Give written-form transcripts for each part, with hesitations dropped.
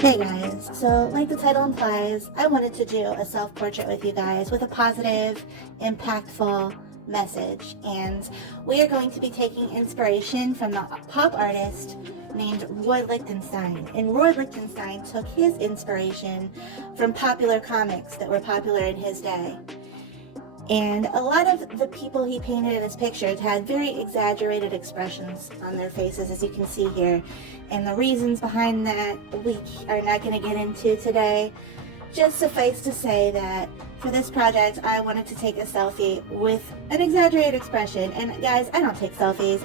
Hey guys, so like the title implies, I wanted to do a self-portrait with you guys with a positive, impactful message, and we are going to be taking inspiration from the pop artist named Roy Lichtenstein. And Roy Lichtenstein took his inspiration from popular comics that were popular in his day. And a lot of the people he painted in his pictures had very exaggerated expressions on their faces, as you can see here. And the reasons behind that we are not going to get into today. Just suffice to say that for this project, I wanted to take a selfie with an exaggerated expression. And guys, I don't take selfies.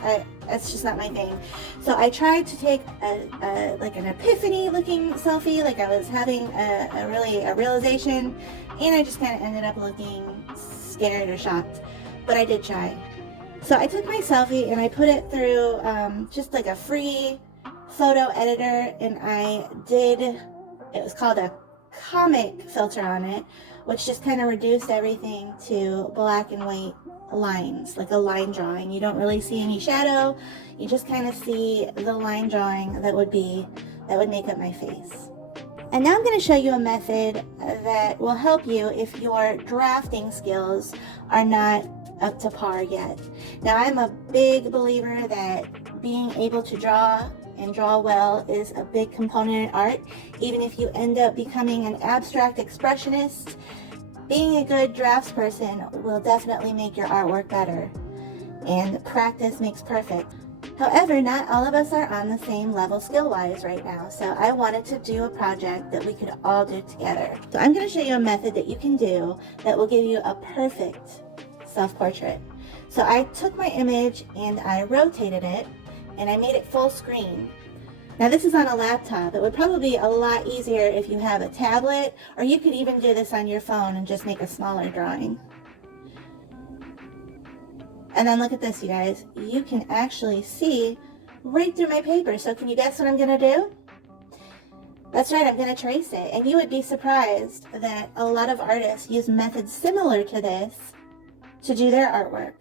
That's just not my thing. So I tried to take like an epiphany looking selfie, like I was having a realization, and I just kind of ended up looking scared or shocked, but I did try. So I took my selfie and I put it through just like a free photo editor, and it was called a comic filter on it, which just kind of reduced everything to black and white lines, like a line drawing. You don't really see any shadow, you just kind of see the line drawing that would make up my face. And now I'm going to show you a method that will help you if your drafting skills are not up to par yet. Now, I'm a big believer that being able to draw and draw well is a big component in art. Even if you end up becoming an abstract expressionist, being a good draftsperson will definitely make your artwork better. And practice makes perfect. However, not all of us are on the same level skill-wise right now, so I wanted to do a project that we could all do together. So I'm going to show you a method that you can do that will give you a perfect self-portrait. So I took my image and I rotated it, and I made it full screen. Now this is on a laptop. It would probably be a lot easier if you have a tablet, or you could even do this on your phone and just make a smaller drawing. And then look at this, you guys. You can actually see right through my paper. So can you guess what I'm going to do? That's right, I'm going to trace it. And you would be surprised that a lot of artists use methods similar to this to do their artwork.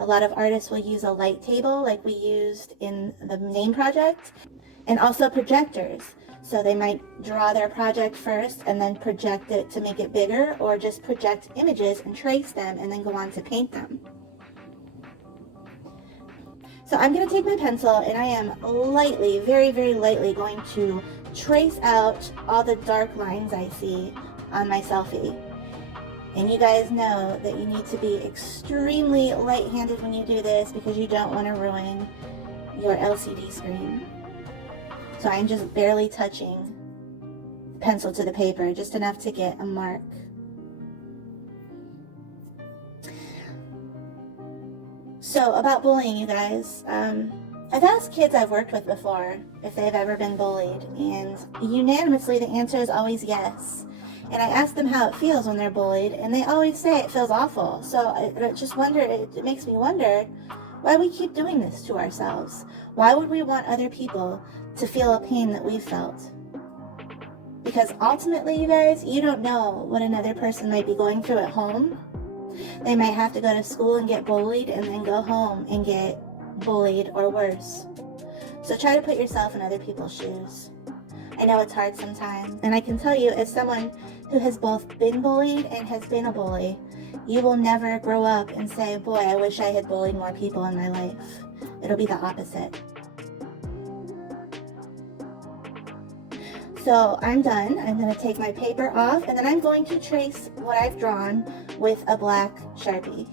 A lot of artists will use a light table like we used in the name project, and also projectors. So they might draw their project first and then project it to make it bigger, or just project images and trace them and then go on to paint them. So I'm going to take my pencil and I am lightly, very, very lightly going to trace out all the dark lines I see on my selfie. And you guys know that you need to be extremely light-handed when you do this because you don't want to ruin your LCD screen. So I'm just barely touching the pencil to the paper, just enough to get a mark. So about bullying, you guys, I've asked kids I've worked with before if they've ever been bullied, and unanimously the answer is always yes. And I ask them how it feels when they're bullied, and they always say it feels awful. So it makes me wonder why we keep doing this to ourselves. Why would we want other people to feel a pain that we've felt? Because ultimately, you guys, you don't know what another person might be going through at home. They might have to go to school and get bullied and then go home and get bullied or worse. So try to put yourself in other people's shoes. I know it's hard sometimes, and I can tell you, as someone who has both been bullied and has been a bully, you will never grow up and say, boy, I wish I had bullied more people in my life. It'll be the opposite. So I'm done. I'm going to take my paper off, and then I'm going to trace what I've drawn with a black Sharpie.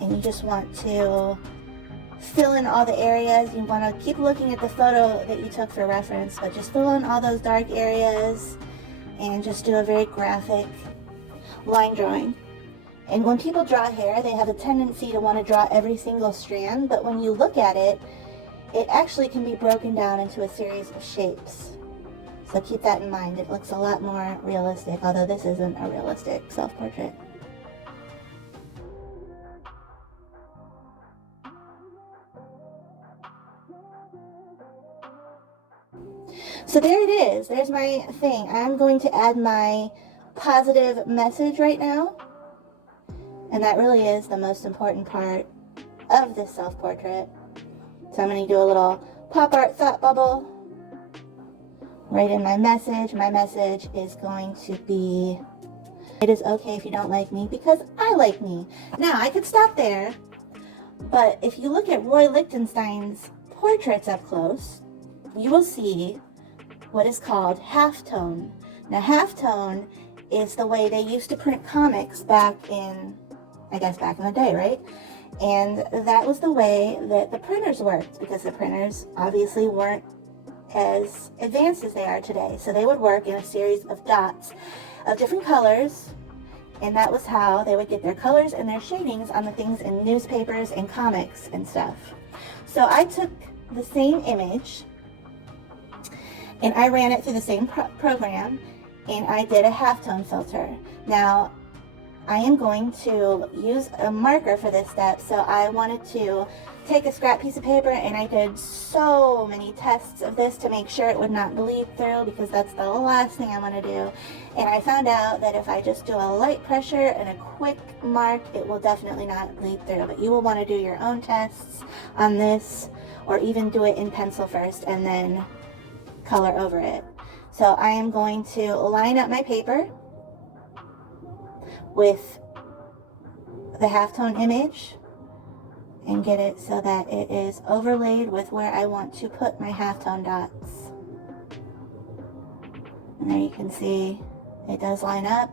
And you just want to fill in all the areas. You want to keep looking at the photo that you took for reference, but just fill in all those dark areas and just do a very graphic line drawing. And when people draw hair, they have a tendency to want to draw every single strand, but when you look at it, it actually can be broken down into a series of shapes. So keep that in mind. It looks a lot more realistic, although this isn't a realistic self-portrait. So there it is. There's my thing. I'm going to add my positive message right now. And that really is the most important part of this self-portrait. So I'm going to do a little pop art thought bubble right in my message. My message is going to be, it is okay if you don't like me because I like me. Now, I could stop there, but if you look at Roy Lichtenstein's portraits up close, you will see what is called halftone. Now, halftone is the way they used to print comics back in, I guess back in the day, right? And that was the way that the printers worked, because the printers obviously weren't as advanced as they are today. So they would work in a series of dots of different colors, and that was how they would get their colors and their shadings on the things in newspapers and comics and stuff. So I took the same image and I ran it through the same program, and I did a halftone filter. Now, I am going to use a marker for this step, so I wanted to take a scrap piece of paper, and I did so many tests of this to make sure it would not bleed through, because that's the last thing I want to do. And I found out that if I just do a light pressure and a quick mark, it will definitely not bleed through. But you will want to do your own tests on this, or even do it in pencil first and then color over it. So I am going to line up my paper with the halftone image and get it so that it is overlaid with where I want to put my halftone dots. And there you can see it does line up,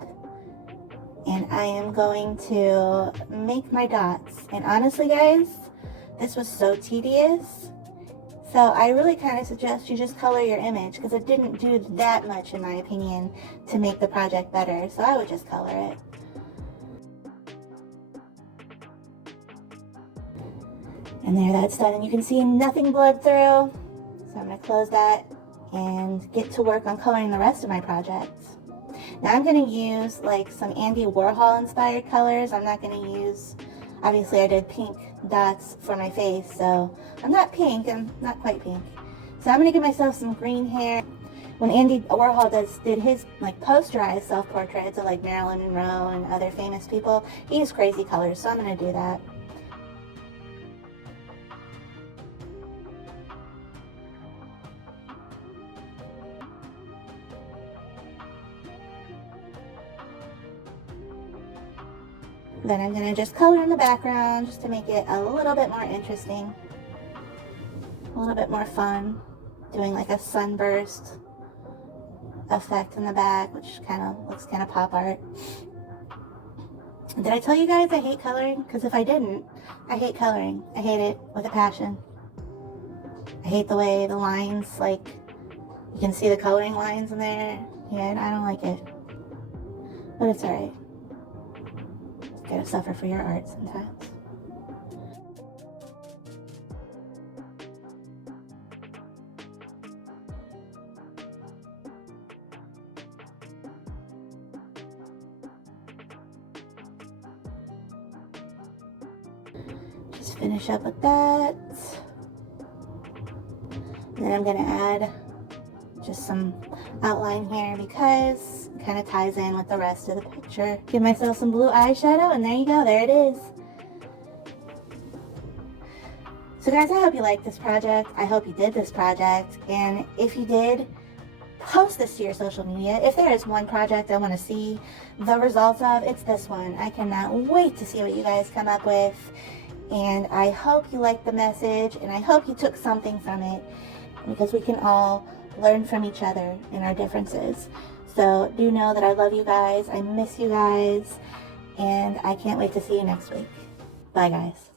and I am going to make my dots. And honestly, guys, this was so tedious, so I really kind of suggest you just color your image, because it didn't do that much, in my opinion, to make the project better. So I would just color it. And there, that's done, and you can see nothing bled through. So I'm going to close that and get to work on coloring the rest of my projects. Now I'm going to use like some Andy Warhol inspired colors. I'm not going to use, obviously I did pink dots for my face, so I'm not pink, I'm not quite pink. So I'm going to give myself some green hair. When Andy Warhol did his like posterized self-portraits of like Marilyn Monroe and other famous people, he used crazy colors, so I'm going to do that. Then I'm going to just color in the background just to make it a little bit more interesting, a little bit more fun, doing like a sunburst effect in the back, which kind of looks kind of pop art. Did I tell you guys I hate coloring? Because if I didn't, I hate coloring. I hate it with a passion. I hate the way the lines, like, you can see the coloring lines in there. Yeah, I don't like it. But it's alright. You gotta suffer for your art sometimes. Just finish up with that. And then I'm gonna add just some outline here because it kind of ties in with the rest of the picture. Give myself some blue eyeshadow, and there you go, there it is. So guys, I hope you liked this project. I hope you did this project, and if you did, post this to your social media. If there is one project I want to see the results of, it's this one. I cannot wait to see what you guys come up with, and I hope you liked the message, and I hope you took something from it, because we can all learn from each other and our differences. So do know that I love you guys. I miss you guys. And I can't wait to see you next week. Bye, guys.